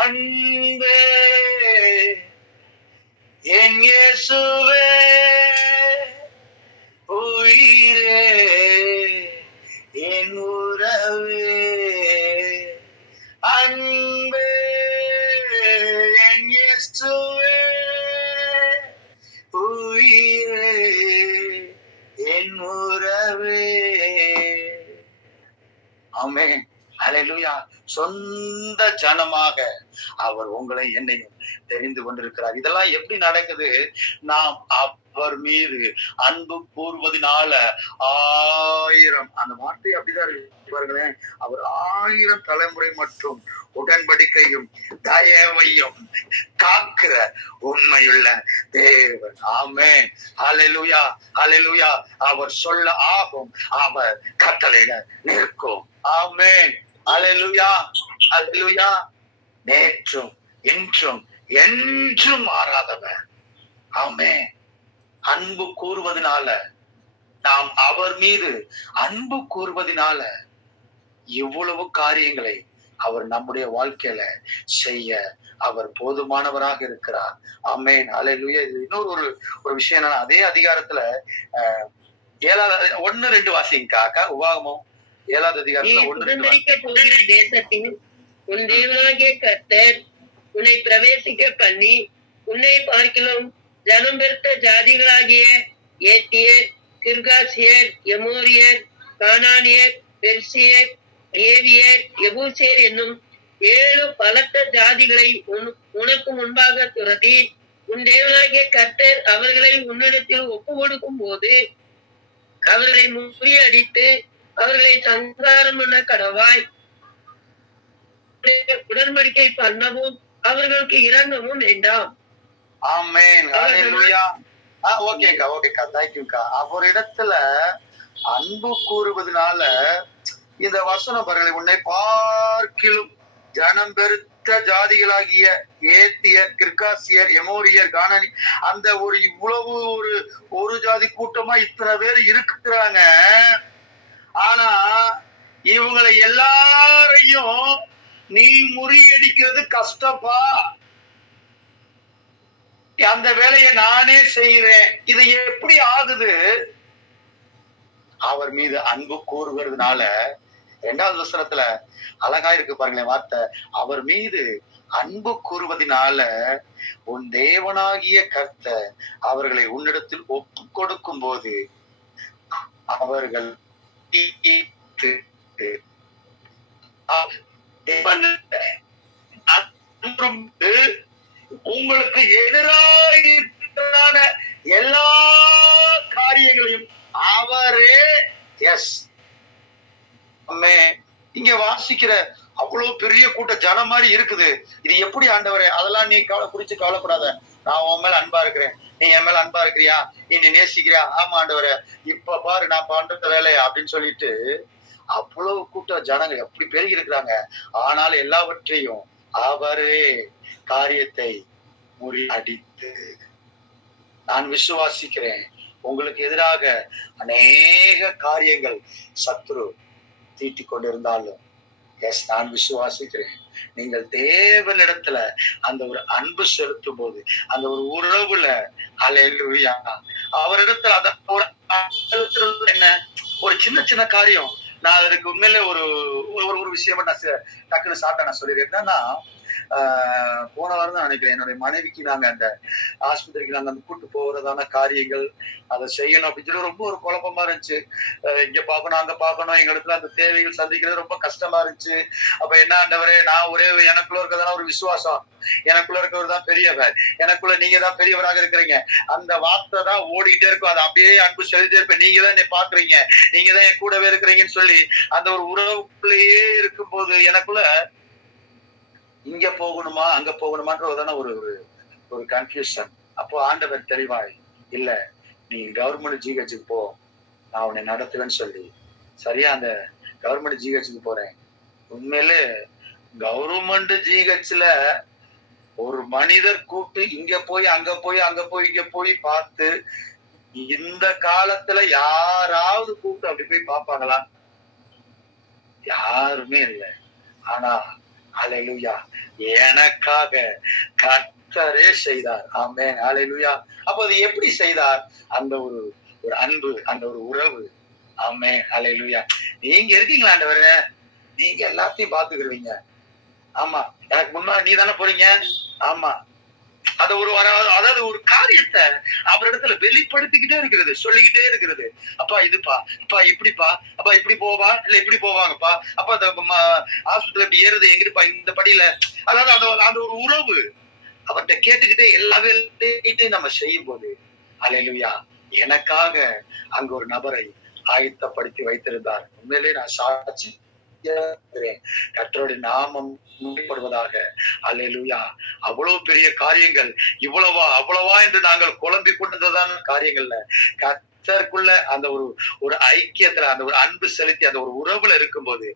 அன்பே என் இயேசுவே, உயிரே என் உறவே, அன்பே என் இயேசுவே, உயிரே என் உறவே. ஆமென். ஹல்லேலூயா. சொந்த ஜனமாக அவர் உங்களை என்னையும் தெரிந்து கொண்டிருக்கிறார். இதெல்லாம் எப்படி நடக்குது? நாம் அவர் மீது அன்பு கூறுவதனால 1000 அந்த வார்த்தை அப்படிதான் இருக்கு பாருங்களேன். அவர் 1000 தலைமுறை மற்றும் உடன்படிக்கையும் தயவையும் காக்கிற உண்மையுள்ள தேவன். ஆமென். ஹல்லேலூயா, ஹல்லேலூயா. அவர் சொல்ல ஆகும், அவர் கட்டளையிட நிற்கும். ஆமென். ஹல்லேலூயா, ஹல்லேலூயா. நேற்றும் இன்றும் என்றும் மாறாதவர். ஆமென். அன்பு கூறுவதனால, நாம் அவர் மீது அன்பு கூறுவதனால இவ்வளவு காரியங்களை அவர் நம்முடைய வாழ்க்கையில செய்ய அவர் போதுமானவராக இருக்கிறார். ஆமென். ஹல்லேலூயா. இன்னொரு ஒரு விஷயம் என்னன்னா, அதே அதிகாரத்துல 7வது 1-2 வாசிங்கக்கா. உபாகமம் 7வது அதிகாரத்துல 1-2 போகிற தேசத்தில் உன் தேவனாகிய கர்த்தர் உன்னை பிரவேசிக்க பண்ணி, உன்னை பார்க்கிலும் ஜனம் பெருத்த ஜாதிகளாகிய ஏத்தியர், கிர்காசியர், எமோரியர், கானானியர், பெர்சியர், ஏவியர், எபூசியர் என்னும் 7 பலத்த ஜாதிகளை உனக்கு முன்பாக துரத்தி, உன் தேவனாகிய கர்த்தர் அவர்களை உன்னிடத்தில் ஒப்பு கொடுக்கும் போது அவர்களை முறியடித்து அவர்களை சங்காரம் பண்ண கடவாய். உடன்படிக்கை பண்ணவும் அவர்களுக்கு இறங்கவும் வேண்டாம். ஆமென். ஹல்லேலூயா. ஓகேக்கா, ஓகேக்கா. தேங்க்யூக்கா. அவரிடத்துல அன்பு கூறுவதனால இந்த வசனம் பாருங்களேன், உன்னை பார்க்கிலும் ஜனம் பெருத்த ஜாதிகளாகிய ஏத்தியர், கிர்காசியர், எமோரியர், கானானி, அந்த இவ்வளவு ஒரு ஜாதி கூட்டமா இத்தனை பேர் இருக்கிறாங்க. ஆனா இவங்களை எல்லாரையும் நீ முறியடிக்கிறது கஷ்டப்பா, அந்த வேலையை நானே செய்கிறேன். இது எப்படி ஆகுது? அவர் மீது அன்பு கூறுகிறதுனால. 2வது வசனத்துல அழகா இருக்கு பாருங்களேன் வார்த்தை. அவர் மீது அன்பு கூறுவதனால உன் தேவனாகிய கர்த்தர் அவர்களை உன்னிடத்தில் ஒப்பு கொடுக்கும் போது அவர்கள் உங்களுக்கு எதிரான எல்லா காரியங்களையும் அவரே இங்க வாசிக்கிற அவ்வளவு பெரிய கூட்ட ஜனம் மாதிரி இருக்குது. இது எப்படி ஆண்டவரே? அதெல்லாம் நீ குறிச்சு கவலைப்படாத, நான் உன் மேல அன்பா இருக்கிறேன். நீ என் மேல அன்பா இருக்கிறியா? நீ நேசிக்கிறியா? ஆமா ஆண்டவரே, இப்ப பாரு நான் பண்ற வேலையா அப்படின்னு சொல்லிட்டு அவ்வளவு கூட்ட ஜனங்கள் எப்படி பெருகி இருக்கிறாங்க. ஆனால் எல்லாவற்றையும் அவரே காரியத்தை முறியடித்து. நான் விசுவாசிக்கிறேன், உங்களுக்கு எதிராக அநேக காரியங்கள் சத்துரு தீட்டிக் கொண்டிருந்தாலும் நான் விசுவாசிக்கிறேன், நீங்கள் தேவனிடத்துல அந்த ஒரு அன்பு செலுத்தும் போது, அந்த ஒரு உறவுல ஹல்லேலூயா, அவரிடத்துல அத என்ன ஒரு சின்ன சின்ன காரியம். நான் அதற்கு உண்மையிலே ஒரு விஷயம் நான் டக்குன்னு சாப்பிட்டா நான் சொல்லிடுறேன். என்னன்னா, போன வாரம் தான் நினைக்கிறேன், என்னுடைய மனைவிக்கு நாங்க அந்த ஆஸ்பத்திரிக்கு நாங்க அந்த கூட்டு போறதான காரியங்கள் அதை செய்யணும் அப்படின்னு சொல்லி ரொம்ப ஒரு குழப்பமா இருந்துச்சு. இங்க பார்க்கணும் அங்க பார்க்கணும், எங்களுக்கு அந்த தேவைகள் சந்திக்கிறது ரொம்ப கஷ்டமா இருந்துச்சு. அப்ப என்ன ஆண்டவரே, நான் எனக்குள்ள இருக்கிறதான ஒரு விசுவாசம், எனக்குள்ள இருக்கிறவர் தான் பெரியவர், எனக்குள்ள நீங்க தான் பெரியவராக இருக்கிறீங்க, அந்த வார்த்தை தான் ஓடிக்கிட்டே இருக்கும். அதை அப்படியே அன்பு செலுத்தே இருப்பேன். நீங்க தான் என்னை பாக்குறீங்க, நீங்க தான் என் கூடவே இருக்கிறீங்கன்னு சொல்லி அந்த ஒரு உறவுக்குள்ளேயே இருக்கும்போது எனக்குள்ள இங்க போகணுமா அங்க போகணுமான்ற ஒரு கன்ஃபியூஷன். அப்போ ஆண்டவர் தெளிவாய், இல்ல நீ கவர்மெண்ட் ஜிஹெச்சுக்கு போ, நான் உன்னை நடத்துவேன்னு சொல்லி சரியா அந்த கவர்மெண்ட் ஜிஹெச்சுக்கு போறேன். உண்மையிலே கவர்மெண்ட் ஜிஹெச்ல ஒரு மனிதர் கூப்பிட்டு இங்க போய் அங்க போய் அங்க போய் இங்க போய் பார்த்து, இந்த காலத்துல யாராவது கூப்பிட்டு அப்படி போய் பார்ப்பாங்களா? யாருமே இல்லை. ஆனா ஹல்லேலூயா. எனக்காக கர்த்தரே செய்தார். ஆமென். ஹல்லேலூயா. அப்ப அது எப்படி செய்தார்? அந்த ஒரு ஒரு அன்பு, அந்த ஒரு உறவு. ஆமென். ஹல்லேலூயா. நீங்க இருக்கீங்களா ஆண்டவரே, நீங்க எல்லாத்தையும் பாத்துக்கிருவீங்க. ஆமா, எனக்கு முன்னாடி நீ தானே போறீங்க. ஆமா, அத ஒரு அதாவது ஒரு காரியத்தை அவரிடத்துல வெளிப்படுத்திக்கிட்டே இருக்கிறது, சொல்லிக்கிட்டே இருக்கிறது. அப்பா இதுப்பா, அப்பா இப்படிப்பா, அப்பா இப்படி போவா, இல்ல இப்படி போவாங்கப்பா, அப்பா அந்த ஆஸ்பத்திரி இப்படி ஏறுது எங்கிருப்பா இந்த படியில. அதாவது அந்த அந்த ஒரு உறவு அவர்கிட்ட கேட்டுக்கிட்டே எல்லா வேலையும் நம்ம செய்யும் போது, ஹல்லேலூயா, எனக்காக அங்க ஒரு நபரை ஆயத்தப்படுத்தி வைத்திருந்தார். உண்மையிலே நான் சாட்சி கர்த்தருடைய நாமம் மகிமைப்படுவதாக. அல்லேலூயா. அவ்வளவு பெரிய காரியங்கள், இவ்வளவா அவ்வளவா என்று நாங்கள் குழம்பிக் கொண்டிருந்ததான காரியங்கள்ல கர்த்தருக்குள்ள அந்த ஒரு ஒரு ஐக்கியத்துல அந்த ஒரு அன்பு செலுத்தி அந்த ஒரு உறவுல இருக்கும்போது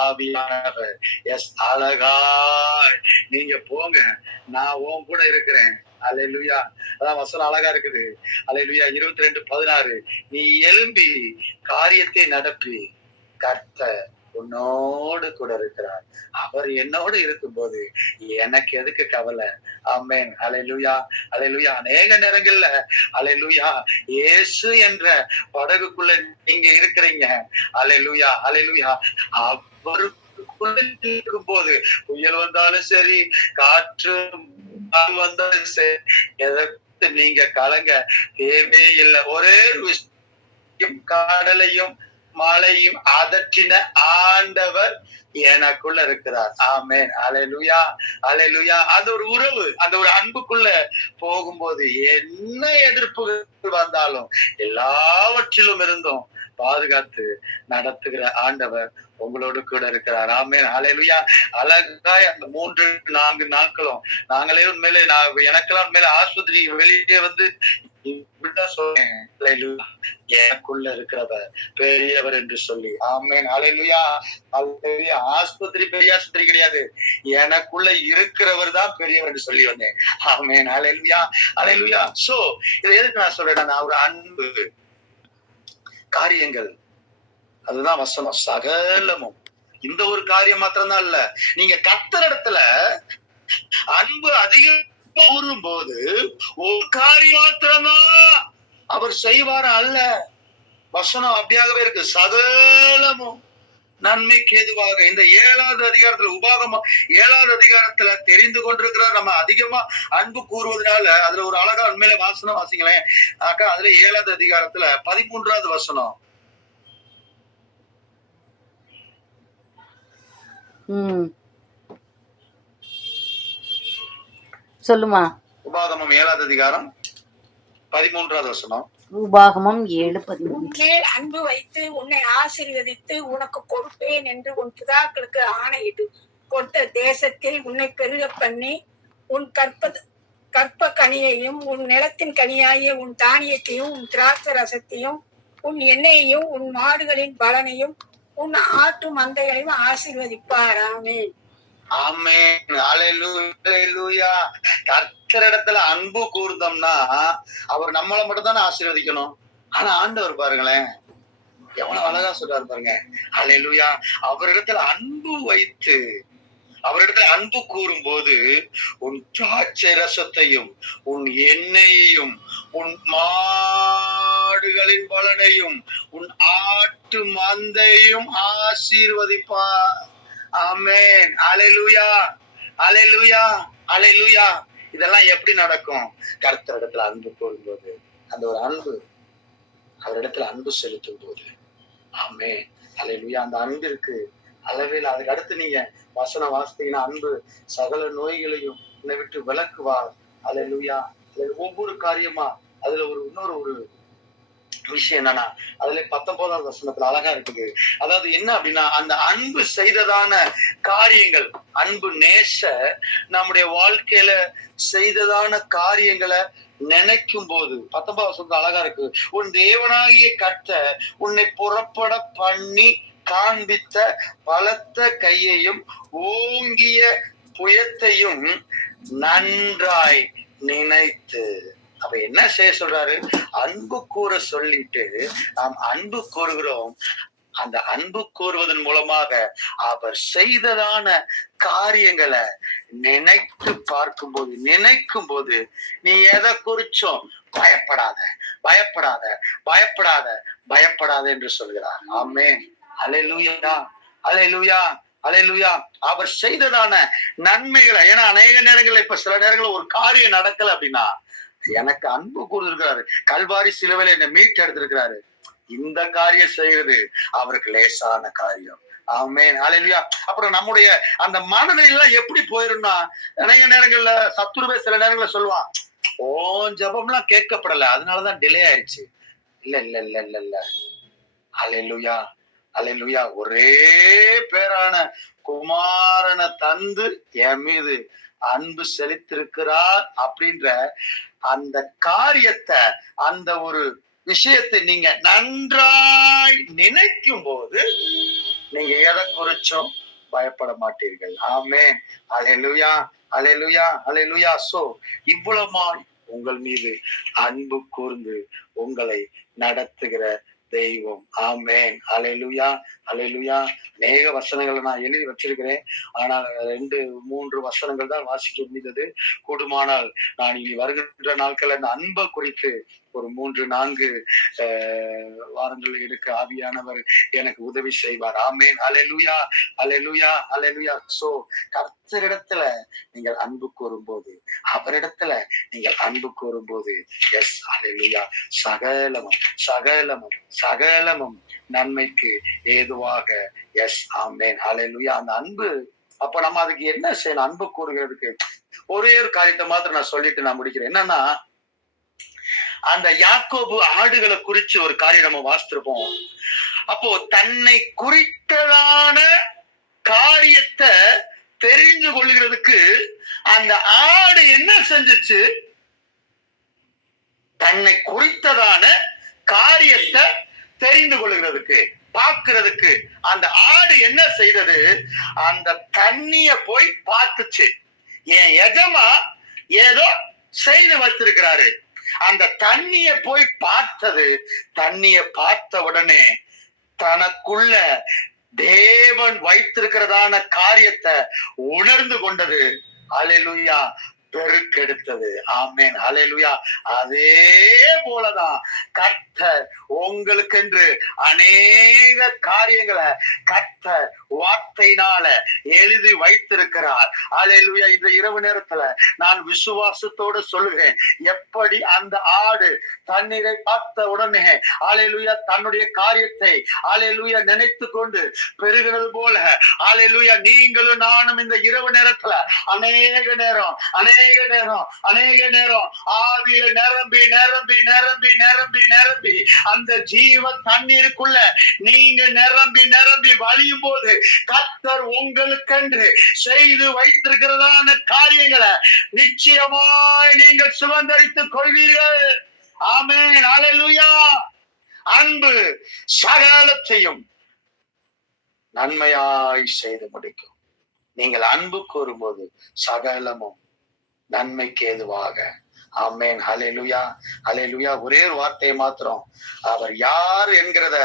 ஆவியானவர் எஸ் அழகா நீங்க போங்க, நான் உன் கூட இருக்கிறேன். அல்லேலூயா. அதான் வசனம் அழகா இருக்குது. அல்லேலூயா. 22:16 நீ எழும்பி காரியத்தை நடப்பி, கர்த்தர் உன்னோடு கூட இருக்கிறார். அவர் என்னோடு இருக்கும்போது எனக்கு எதுக்கு கவலை? ஆமென். ஹல்லேலூயா. ஹல்லேலூயா. அநேக நேரங்கள்ல ஹல்லேலூயா இயேசு என்ற படகுக்குள்ள நீங்க இருக்கிறீங்க. ஹல்லேலூயா. ஹல்லேலூயா. அவருக்குள்ள இருக்கும்போது புயல் வந்தாலும் சரி, காற்று வந்தாலும் சரி, எதற்கு நீங்க கலங்க தேவையில்லை. ஒரே விஷயம், கடலையும் மழையும் அதற்றின ஆண்டவர் எனக்குள்ள இருக்கிறார். ஆமென். அல்லேலூயா. அல்லேலூயா. அந்த ஒரு உறவு, அந்த ஒரு அன்புக்குள்ள போகும்போது என்ன எதிர்ப்புகள் வந்தாலும் எல்லாவற்றிலும் இருந்தும் பாதுகாத்து நடத்துகிற ஆண்டவர் உங்களோடு கூட இருக்கிறார். ஆமென். அல்லேலூயா. அழகாய் அந்த 3-4 நாட்களும் நாங்களே உண்மையிலே எனக்கெல்லாம் உண்மையிலே ஆஸ்பத்திரி வெளியே வந்து இப்படிதான் சொன்னேன். அல்லேலூயா. எனக்குள்ள இருக்கிறவர் பெரியவர் என்று சொல்லி. ஆமென். அல்லேலூயா. அல்லேலூயா. ஆஸ்பத்திரி பெரிய ஆஸ்பத்திரி கிடையாது, எனக்குள்ள இருக்கிறவர் தான் பெரியவர் என்று சொல்லி வந்தேன். ஆமென். அல்லேலூயா. அல்லேலூயா. சோ இதை எதுக்கு நான் சொல்றேன்னா, ஒரு அன்பு காரியங்கள், அதுதான் வசனம். சகலமும் இந்த ஒரு காரியம் மாத்திரம்தான் இல்ல, நீங்க கர்த்தர் இடத்துல அன்பு அதிகம் கூறும்போது ஒரு காரியம் மாத்திரம்தான் அவர் செய்வார் அல்ல. வசனம் அப்படியாகவே இருக்கு. சகலமும் நன்மைக்கு ஏதுவாக. இந்த 7வது அதிகாரத்துல உபாகமம் 7வது அதிகாரத்துல தெரிந்து கொண்டிருக்கிறார். நம்ம அதிகமா அன்பு கூறுவதனால அதுல ஒரு அழகா உண்மையில வாசனம் வாசிங்களேன் அக்கா. அதுல 7வது அதிகாரத்துல 13வது வசனம். சொல்லுமா. உபாகமம் 7வது அதிகாரம் 13வது வசனம். உபாகமம் 7:13 அன்பு வைத்து உன்னை ஆசீர்வதித்து உனக்கு கொடுப்பேன் என்று உன் பிதாக்களுக்கு ஆணையிட்டு கொடுத்த தேசத்தில் உன்னை பெருக பண்ணி உன் கற்ப கனியையும் உன் நிலத்தின் கனியாகிய உன் தானியத்தையும் உன் திராட்சை ரசத்தையும் உன் எண்ணெயையும் உன் மாடுகளின் பலனையும் உன் ஆட்டு மந்தைகளையும் ஆசீர்வதிப்பார். ஆமென். ஆமென். அல்லேலூயா. கர்த்தரிடத்துல அன்பு கூர்ந்தோம்னா அவர் நம்மளை மட்டும் தானே ஆசீர்வதிக்கணும். ஆனா ஆண்டவர் பாருங்களேன் எவ்வளவு அழகா சொல்றாரு பாருங்க. அல்லேலூயா. அவரிடத்துல அன்பு வைத்து அவரிடத்துல அன்பு கூறும் போது உன் திராட்சை ரசத்தையும் உன் எண்ணெயையும் உன் மாடுகளின் பலனையும் உன் ஆட்டு மந்தையும் ஆசீர்வதிப்பார். ஆமென். அல்லேலூயா. அல்லேலூயா. அல்லேலூயா. இதெல்லாம் எப்படி நடக்கும்? கர்த்தரிடத்துல அன்பு கூறும்போது, அந்த ஒரு அன்பு அவரிடத்துல அன்பு செலுத்தும் போது. ஆமென். அல்லேலூயா. அந்த அன்பிற்கு அளவில் அதுக்கு அடுத்து நீங்க வசனம் வாசித்தீங்கன்னா, அன்பு சகல நோய்களையும் என்னை விட்டு விலக்குவார். அல்லேலூயா. ஒவ்வொரு காரியமா அதுல இன்னொரு ஒரு விஷயம் என்னன்னா, அதுல 19வது வசனத்துல அழகா இருக்குது. அதாவது என்ன அப்படின்னா, அந்த அன்பு செய்ததான காரியங்கள், அன்பு நேச நம்முடைய வாழ்க்கையில செய்ததான காரியங்களை நினைக்கும் போது 19வது வசனத்துல அழகா இருக்கு. உன் தேவனாகிய கர்த்தர் உன்னை புறப்பட பண்ணி காண்பித்த பலத்த கையையும் ஓங்கிய புயத்தையும் நன்றாய் நினைத்து. அப்ப என்ன செய்ய சொல்றாரு? அன்பு கூற சொல்லிட்டு நாம் அன்பு கூறுகிறோம். அந்த அன்பு கூறுவதன் மூலமாக அவர் செய்ததான காரியங்களை நினைக்கும் போது நீ எதை குறிச்சும் பயப்படாத பயப்படாத பயப்படாத பயப்படாத என்று சொல்கிறார். ஆமென். அல்லேலூயா அல்லேலூயா அல்லேலூயா. அவர் செய்ததான நன்மைகளை, ஏன்னா அநேக நேரங்கள்ல இப்ப சில நேரங்கள்ல ஒரு காரியம் நடக்கல அப்படின்னா, எனக்கு அன்பு கூர்ந்திருக்கிறாரு, கல்வாரி சிலுவையில என்னை மீட்டு எடுத்திருக்கிறாரு, இந்த காரியம் செய்யறது அவருக்கு லேசான காரியம். ஆமென். அல்லேலூயா. அப்புறம் நம்முடைய அந்த மனநிலை எப்படி போயிரும்னா, அநேக நேரங்கள்ல சத்துருவே சில நேரங்கள்ல சொல்லுவான், ஓ ஜபம்லாம் கேட்கப்படல, அதனாலதான் டிலே ஆயிடுச்சு. இல்ல இல்ல இல்ல இல்ல இல்ல. அல்லேலூயா அல்லேலூயா. ஒரே பேரான குமாரனை தந்து என் மீது அன்பு செலுத்திருக்கிறார் அப்படின்ற அந்த காரியத்தை, அந்த ஒரு விஷயத்தை நீங்க நன்றாய் நினைக்கும் போது நீங்க எதை குறிச்சும் பயப்பட மாட்டீர்கள். ஆமென். அல்லேலூயா அல்லேலூயா அல்லேலூயா. சோ இவ்வளவுமாய் உங்கள் மீது அன்பு கூர்ந்து உங்களை நடத்துகிற தெய்வம். ஆமென். அல்லேலூயா அல்லேலூயா. அநேக வசனங்களை நான் எழுதி வச்சிருக்கிறேன், ஆனால் 2-3 வசனங்கள் தான் வாசிக்க முடிந்தது. கூடுமானால் நான் இனி வருகின்ற நாட்கள் அந்த அன்பை குறித்து ஒரு 3-4 வாரங்கள் எடுக்க ஆவியானவர் எனக்கு உதவி செய்வார். ஆமென். அல்லேலூயா அல்லேலூயா அல்லேலூயா. சோ கர்த்தரிடத்துல நீங்கள் அன்பு கூறும்போது, அவரிடத்துல நீங்கள் அன்பு கூறும்போது, எஸ் அல்லேலூயா, சகலமும் சகலமும் சகலமும் நன்மைக்கு ஏதுவாக. Yes amen. அல்லேலூயா. அந்த அன்பு, அப்ப நம்ம அதுக்கு என்ன செய்யணும்? அன்பு கூறுகிறதுக்கு ஒரே ஒரு காரியத்தை மாத்திரம் நான் சொல்லிட்டு நான் முடிக்கிறேன். என்னன்னா, அந்த யாக்கோபு ஆடுகளை குறிச்சு ஒரு காரியம் நம்ம வாசித்திருப்போம். அப்போ தன்னை குறித்ததான காரியத்தை தெரிந்து கொள்கிறதுக்கு அந்த ஆடு என்ன செஞ்சுச்சு? தன்னை குறித்ததான காரியத்தை தெரிந்து கொள்கிறதுக்கு, பார்க்கிறதுக்கு அந்த ஆடு என்ன செய்தது? அந்த தண்ணிய போய் பார்த்துச்சு. என் எஜமா ஏதோ செய்து வச்சிருக்கிறாரு. அந்த தண்ணிய போய் பார்த்தது. தண்ணிய பார்த்த உடனே தனக்குள்ள தேவன் வைத்திருக்கிறதான காரியத்தை உணர்ந்து கொண்டது. அல்லேலூயா. பெருக்கெடுத்தது. ஆமென். அல்லேலூயா. அதே போலதான் கர்த்தர் உங்களுக்கென்று அநேக காரியங்களை கர்த்தர் வார்த்தையினால எழுதி வைத்திருக்கிறார். அல்லேலூயா. இந்த இரவு நேரத்துல நான் விசுவாசத்தோடு சொல்லுகிறேன், எப்படி அந்த ஆடு தண்ணீரை பார்த்த உடனே அல்லேலூயா தன்னுடைய காரியத்தை அல்லேலூயா நினைத்து கொண்டு பெருகிறது போல, அல்லேலூயா நீங்களும் நானும் இந்த இரவு நேரத்துல அநேக நேரம் ஆவிய நிரம்பி நிரம்பி நிரம்பி நிரம்பி நிரம்பி அந்த ஜீவ தண்ணீருக்குள்ள நீங்க நிரம்பி நிரம்பி வழியும் போது கர்த்தர் உங்களுக்கென்று செய்து வைத்திருக்கிறதான காரியங்களை நிச்சயமாய் நீங்கள் சுதந்தரித்துக் கொள்வீர்கள். ஆமென். அல்லேலூயா. அன்பு சகலத்தையும் நன்மையாய் செய்து முடிக்கும். நீங்கள் அன்பு கூறும்போது சகலமும் நன்மைக்கு ஏதுவாக. ஆமென். அல்லேலூயா அல்லேலூயா. ஒரே ஒரு வார்த்தையை மாத்திரம், அவர் யார் என்கிறத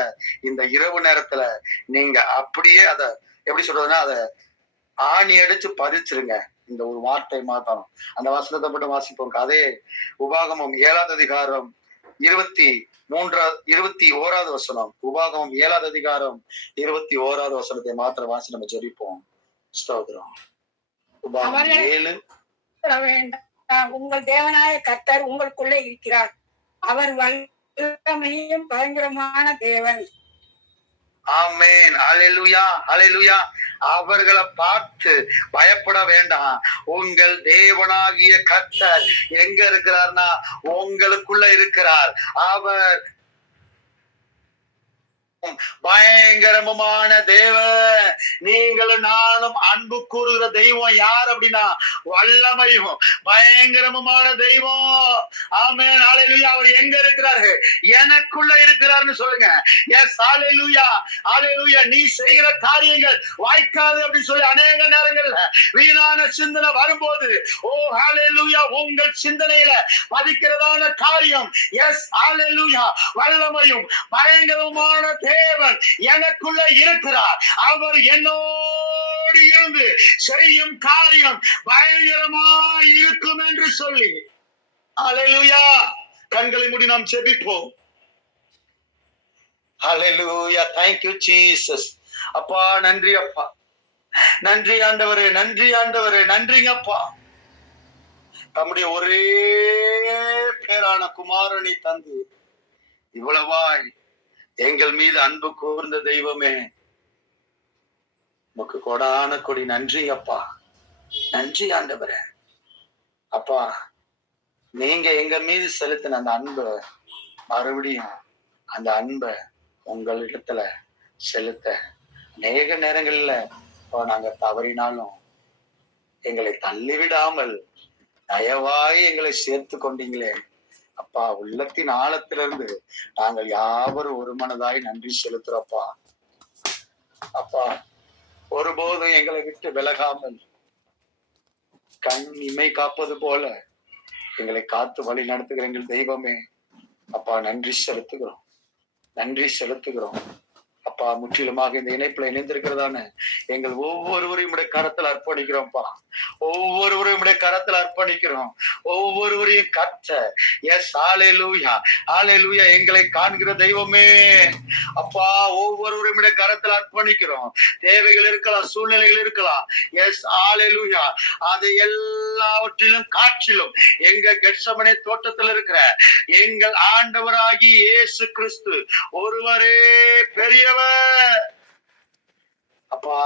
இந்த இரவு நேரத்துல நீங்க அப்படியே அத எப்படி சொல்றதுன்னா, அத ஆணி அடிச்சு பதிச்சிருங்க. இந்த ஒரு வார்த்தை மாத்திரம் அந்த வசனத்தை மட்டும் வாசிப்போம். அதே உபாகமம் 7ஆம் அதிகாரம் 21வது வசனம். உபாகமம் 7ஆம் அதிகாரம் 21வது வசனத்தை மாத்திரம் வாசி நம்ம ஜெபிப்போம். ஸ்தோத்திரம். உபாகமம் 7. வேண்டாம், உங்கள் தேவனாய கர்த்தர் உங்களுக்குள்ளே இருக்கிறார். அவர் வல்லமையும் பயங்கரமான தேவன். ஆமென். அல்லேலூயா அல்லேலூயா. அவர்களை பார்த்து பயப்பட வேண்டாம். உங்கள் தேவனாகிய கர்த்தர் எங்க இருக்கிறார்னா உங்களுக்குள்ள இருக்கிறார். அவர் பயங்கரமான தேவன். நீங்களும் நானும் அன்பு கூறுகிற தெய்வம் யார் அப்படின்னா வல்லமையும் பயங்கரமான தெய்வம். ஆமென். அல்லேலூயா. அவர் எங்க இருக்கிறாரு? எனக்குள்ள இருக்கிறாருன்னு சொல்லுங்க. எஸ். அல்லேலூயா அல்லேலூயா. நீ செய்கிற காரியங்கள் வாய்க்காது அப்படின்னு சொல்லி அநேக நேரங்கள்ல வீணான சிந்தனை வரும்போது, ஓ அல்லேலூயா, உங்கள் சிந்தனையில பதிக்கிறதான காரியம் எஸ் அல்லேலூயா வல்லமையும் பயங்கரமான தேவன் எனக்குள்ள இருக்கிறார். அவர் என்னோடு இருந்து செய்யும் காரியம் பயங்கரமாய் இருக்கும் என்று சொல்லி, அல்லேலூயா, கண்களை மூடி நாம் ஜெபிப்போம். அல்லேலூயா, thank you Jesus. அப்பா நன்றி அப்பா, நன்றி ஆண்டவரே, நன்றி ஆண்டவரே, நன்றிங்கப்பா. தம்முடைய ஒரே பேரான குமாரனை தந்து இவ்வளவாய் எங்கள் மீது அன்பு கூர்ந்த தெய்வமே, உமக்கு கொடான கொடி நன்றி அப்பா, நன்றி ஆண்டவரே. அப்பா, நீங்க எங்க மீது செலுத்தின அந்த அன்பை மறுபடியும் அந்த அன்பை உங்களிடத்துல செலுத்த அநேக நேரங்கள்ல நாங்க தவறினாலும் எங்களை தள்ளிவிடாமல் தயவாய் எங்களை சேர்த்து கொண்டீங்களே அப்பா. உள்ளத்தின் ஆழத்திலிருந்து நாங்கள் யாவரும் ஒரு மனதாய் நன்றி செலுத்துறப்பா. அப்பா, ஒருபோதும் எங்களை விட்டு விலகாமல் கண் இமை காப்பது போல எங்களை காத்து வழி நடத்துகிற எங்கள் தெய்வமே அப்பா, நன்றி செலுத்துகிறோம், நன்றி செலுத்துகிறோம் அப்பா. முற்றிலுமாக இந்த இணைப்புல இணைந்திருக்கிறதான எங்கள் ஒவ்வொருவரையும் கரத்தில் அர்ப்பணிக்கிறோம்ப்பா, ஒவ்வொருவரையும் கரத்தில் அர்ப்பணிக்கிறோம், ஒவ்வொருவரையும் கத்த. எஸ், ஹல்லேலூயா, ஹல்லேலூயா. எங்களை காண்கிற தெய்வமே அப்பா, ஒவ்வொருவரையும் கரத்தில் அர்ப்பணிக்கிறோம். தேவைகள் இருக்கலாம், சூழ்நிலைகள் இருக்கலாம். எஸ், ஹல்லேலூயா. அது எல்லாவற்றிலும் காற்றிலும் எங்க கெத்செமனே தோட்டத்தில் இருக்கிற எங்கள் ஆண்டவராகி இயேசு கிறிஸ்து ஒருவரே பெரியவர். அப்பா,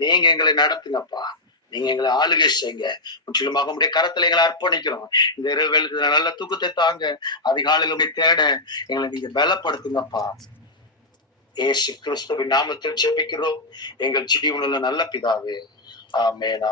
நீங்க எங்களை நடத்துங்கப்பா, நீங்க எங்களை ஆளுகை செய்யுங்க. முற்றிலுமாக உடைய கரத்துல எங்களை அர்ப்பணிக்கிறோம். இந்த இரவு நல்ல தூக்கத்தை தாங்க, அதிகாலையில் தேட எங்களை நீங்க பலப்படுத்துங்கப்பா. இயேசு கிறிஸ்துவின் நாமத்தில் ஜெபிக்கிறோம் எங்கள் ஜீவனுள்ள நல்ல பிதாவே, ஆமென்.